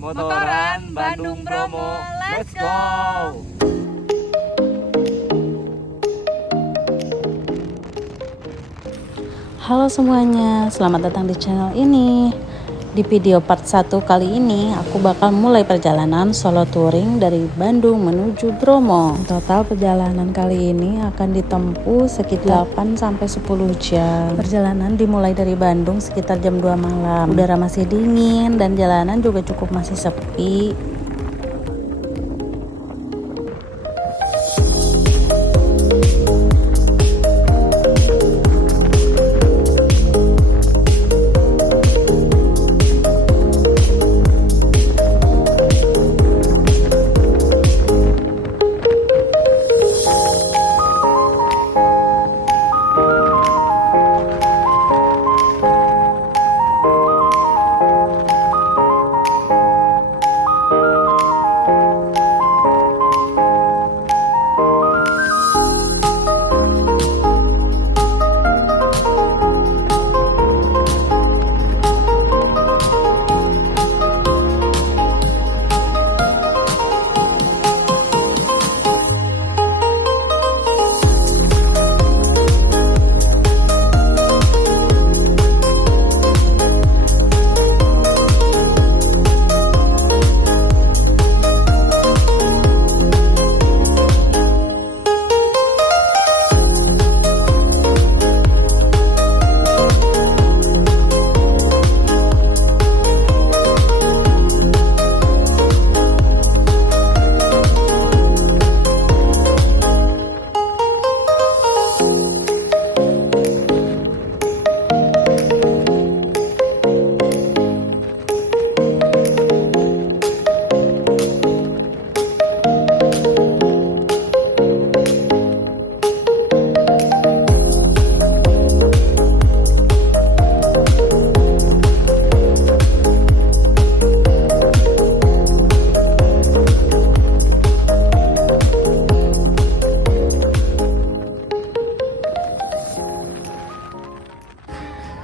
Motoran Bandung Bromo, let's go! Halo semuanya, selamat datang di channel ini. Di video part 1 kali ini aku bakal mulai perjalanan solo touring dari Bandung menuju Bromo. Total perjalanan kali ini akan ditempuh sekitar 8-10 jam. Perjalanan dimulai dari Bandung sekitar jam 2 malam. Udara masih dingin dan jalanan juga cukup masih sepi.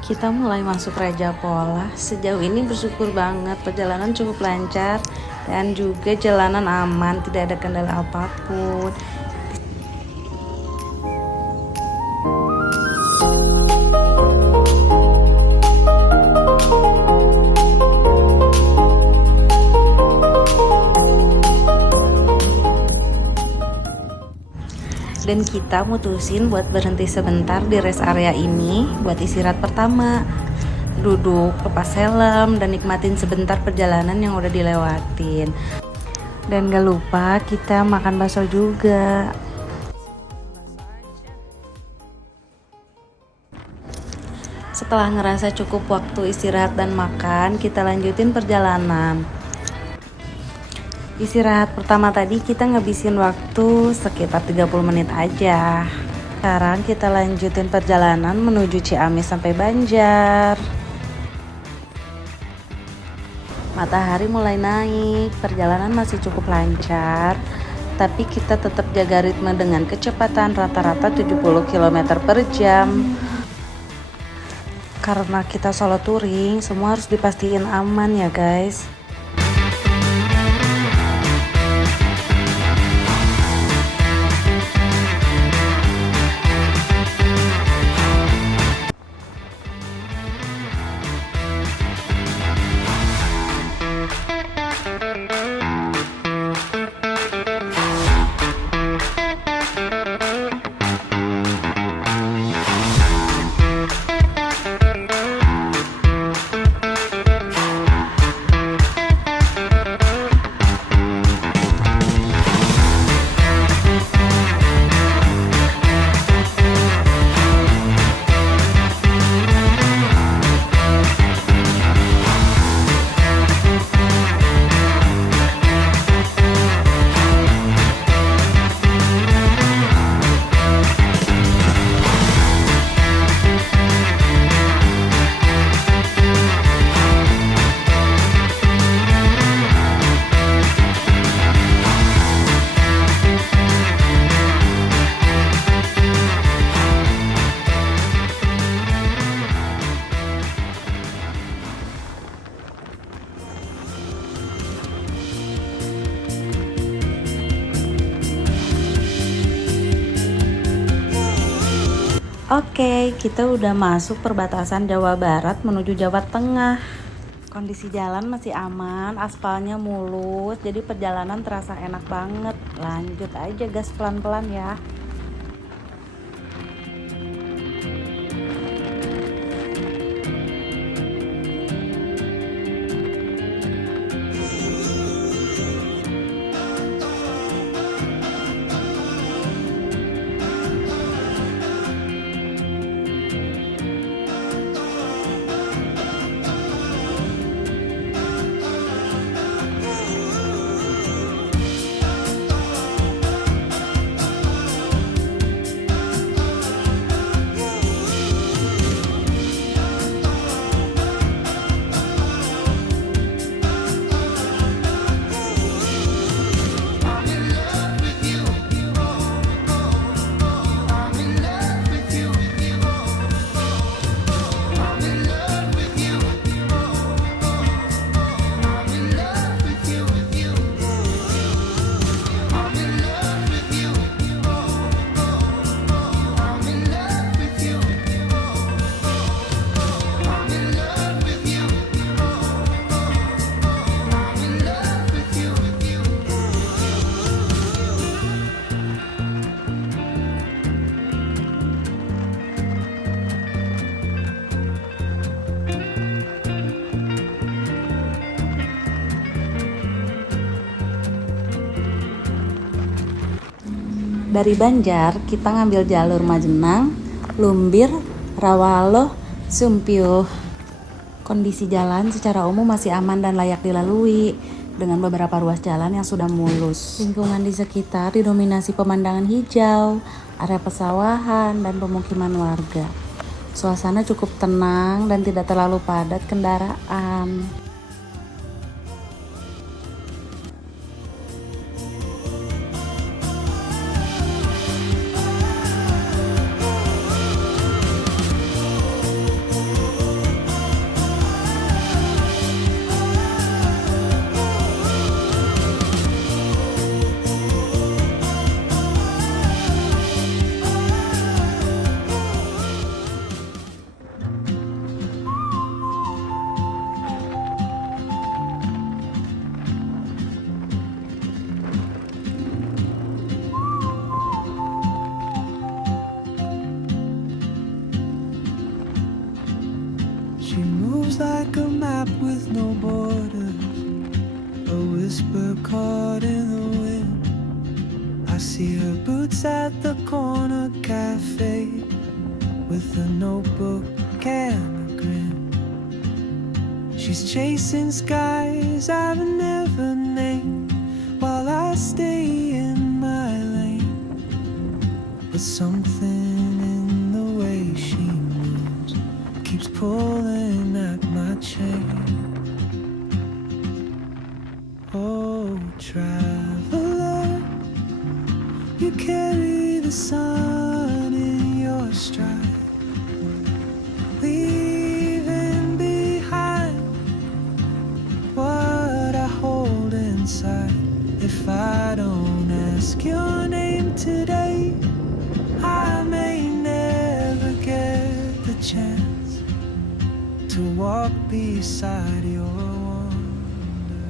Kita mulai masuk Raja Polah. Sejauh ini bersyukur banget, perjalanan cukup lancar dan juga jalanan aman, tidak ada kendala apapun. Dan kita mutusin buat berhenti sebentar di rest area ini buat istirahat pertama. Duduk, lepas helm, dan nikmatin sebentar perjalanan yang udah dilewatin. Dan gak lupa kita makan bakso juga. Setelah ngerasa cukup waktu istirahat dan makan, kita lanjutin perjalanan. Istirahat pertama tadi kita ngabisin waktu sekitar 30 menit aja. Sekarang kita lanjutin perjalanan menuju Ciamis sampai Banjar. Matahari mulai naik, perjalanan masih cukup lancar, tapi kita tetap jaga ritme dengan kecepatan rata-rata 70 km per jam. Karena kita solo touring, semua harus dipastiin aman ya guys. Oke, kita udah masuk perbatasan Jawa Barat menuju Jawa Tengah. Kondisi jalan masih aman, aspalnya mulus, jadi perjalanan terasa enak banget. Lanjut aja gas pelan-pelan ya. Dari Banjar, kita ngambil jalur Majenang, Lumbir, Rawalo, Sumpyuh. Kondisi jalan secara umum masih aman dan layak dilalui, dengan beberapa ruas jalan yang sudah mulus. Lingkungan di sekitar didominasi pemandangan hijau, area pesawahan, dan pemukiman warga. Suasana cukup tenang dan tidak terlalu padat kendaraan. She moves like a map with no borders, a whisper caught in the wind. I see her boots at the corner cafe, with a notebook and a grin. She's chasing skies I've never named, while I stay in my lane. But something in the way she moves keeps pulling at my chain. Oh, traveler, you carry the sun in your stride, leaving behind what I hold inside. If I don't ask your name today, I may never get the chance to walk beside your wonder.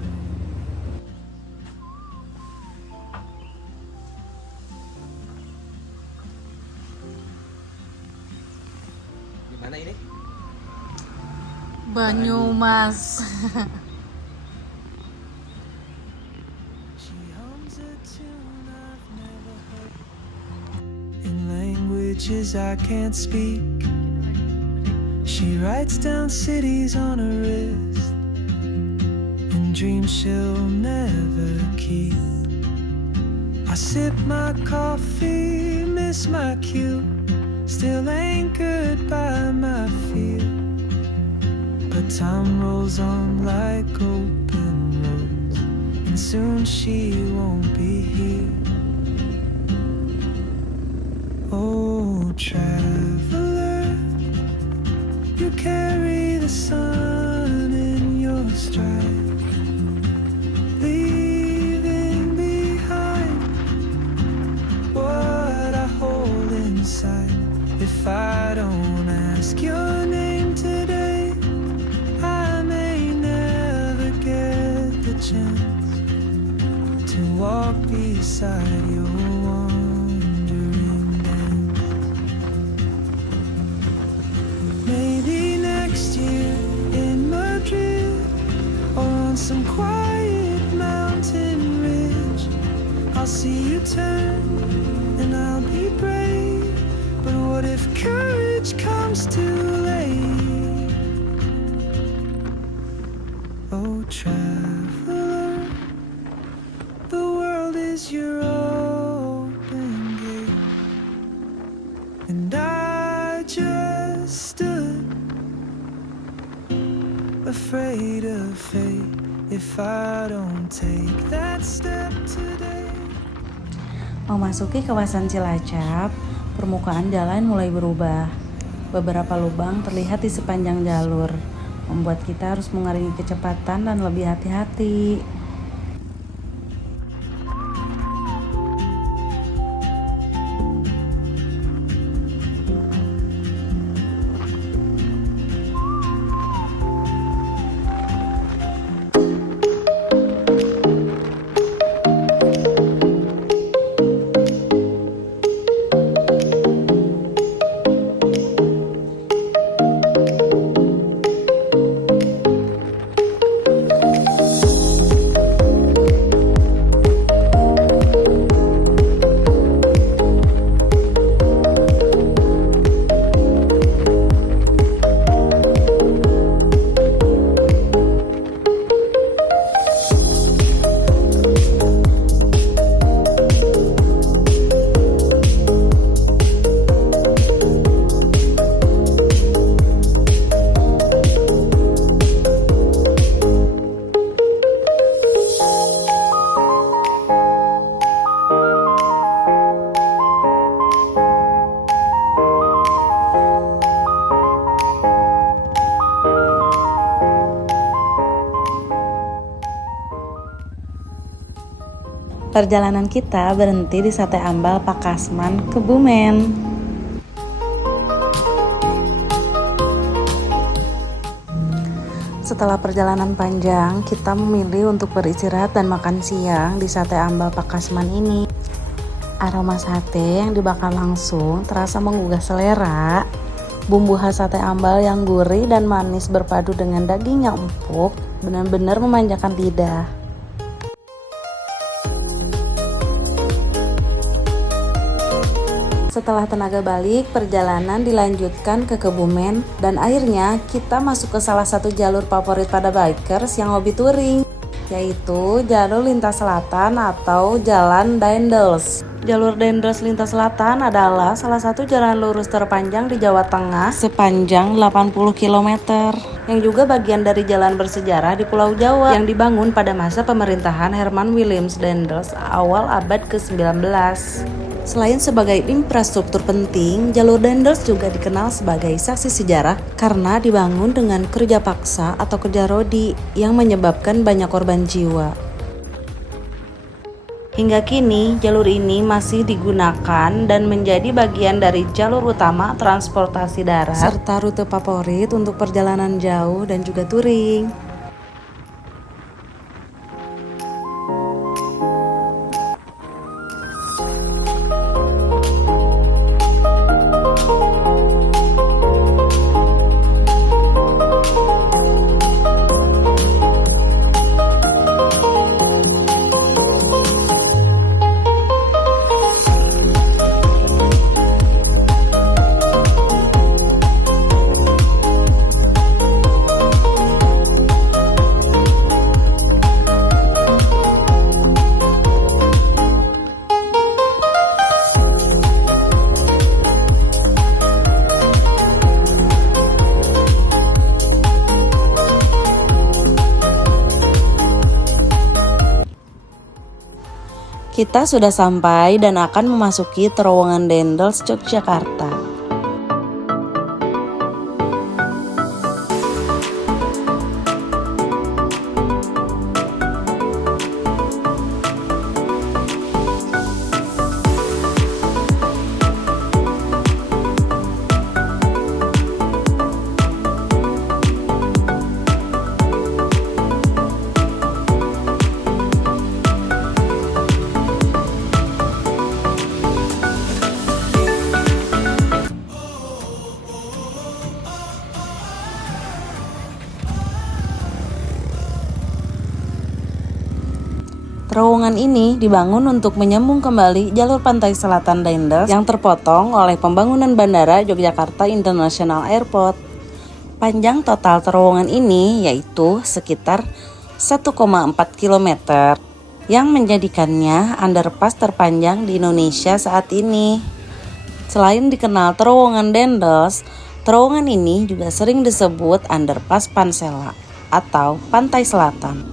Gimana ini? Banyumas. She hums a tune I've never heard in languages I can't speak. She writes down cities on her wrist and dreams she'll never keep. I sip my coffee, miss my cue, still anchored by my fear. But time rolls on like open roads, and soon she won't be here. Oh, traveler, you carry the sun in your stride, leaving behind what I hold inside. If I chance to walk beside your wandering dance. Maybe next year in Madrid or on some quiet mountain ridge, I'll see you turn and I'll be brave. But what if courage comes too late? Oh, traveler, the world is your open gate, and I just stood afraid of fate if I don't take that step today. Memasuki kawasan Cilacap, permukaan jalan mulai berubah. Beberapa lubang terlihat di sepanjang jalur, membuat kita harus mengurangi kecepatan dan lebih hati-hati. Perjalanan kita berhenti di Sate Ambal Pakasman, Kebumen. Setelah perjalanan panjang, kita memilih untuk beristirahat dan makan siang di Sate Ambal Pakasman ini. Aroma sate yang dibakar langsung terasa menggugah selera. Bumbu khas sate ambal yang gurih dan manis berpadu dengan daging yang empuk benar-benar memanjakan lidah. Setelah tenaga balik, perjalanan dilanjutkan ke Kebumen dan akhirnya kita masuk ke salah satu jalur favorit pada bikers yang hobi touring, yaitu jalur lintas selatan atau Jalan Daendels. Jalur Daendels lintas selatan adalah salah satu jalan lurus terpanjang di Jawa Tengah sepanjang 80 km, yang juga bagian dari jalan bersejarah di Pulau Jawa yang dibangun pada masa pemerintahan Herman Willems Daendels awal abad ke-19. Selain sebagai infrastruktur penting, jalur Daendels juga dikenal sebagai saksi sejarah karena dibangun dengan kerja paksa atau kerja rodi yang menyebabkan banyak korban jiwa. Hingga kini, jalur ini masih digunakan dan menjadi bagian dari jalur utama transportasi darat serta rute favorit untuk perjalanan jauh dan juga touring. Kita sudah sampai dan akan memasuki terowongan Daendels Yogyakarta. Terowongan ini dibangun untuk menyambung kembali jalur pantai selatan Dendels yang terpotong oleh pembangunan Bandara Yogyakarta International Airport. Panjang total terowongan ini yaitu sekitar 1,4 km yang menjadikannya underpass terpanjang di Indonesia saat ini. Selain dikenal terowongan Dendels, terowongan ini juga sering disebut underpass Pansela atau Pantai Selatan.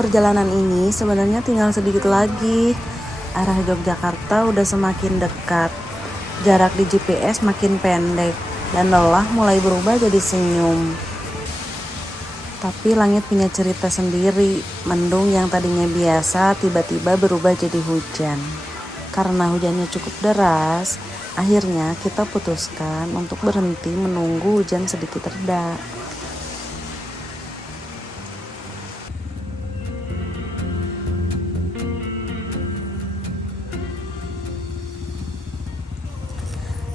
Perjalanan ini sebenarnya tinggal sedikit lagi. Arah Yogyakarta udah semakin dekat. Jarak di GPS makin pendek dan lelah mulai berubah jadi senyum. Tapi langit punya cerita sendiri. Mendung yang tadinya biasa tiba-tiba berubah jadi hujan. Karena hujannya cukup deras, akhirnya kita putuskan untuk berhenti menunggu hujan sedikit reda.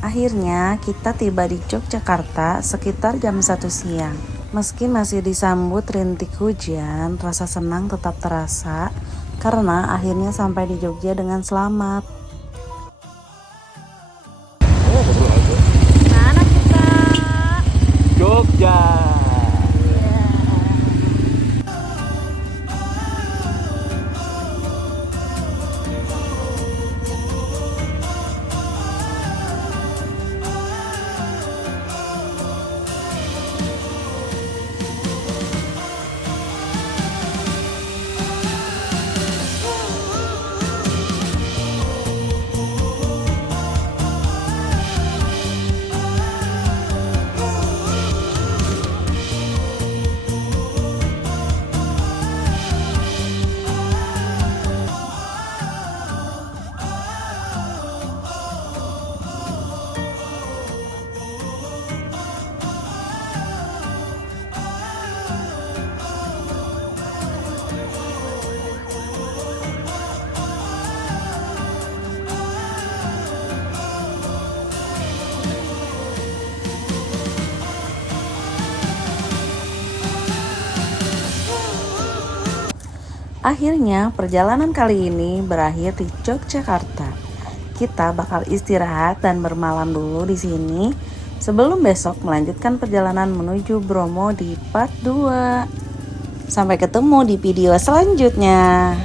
Akhirnya kita tiba di Yogyakarta sekitar jam 1 siang. Meski masih disambut rintik hujan, rasa senang tetap terasa karena akhirnya sampai di Jogja dengan selamat. Mana kita? Jogja. Akhirnya perjalanan kali ini berakhir di Yogyakarta. Kita bakal istirahat dan bermalam dulu di sini sebelum besok melanjutkan perjalanan menuju Bromo di part 2. Sampai ketemu di video selanjutnya.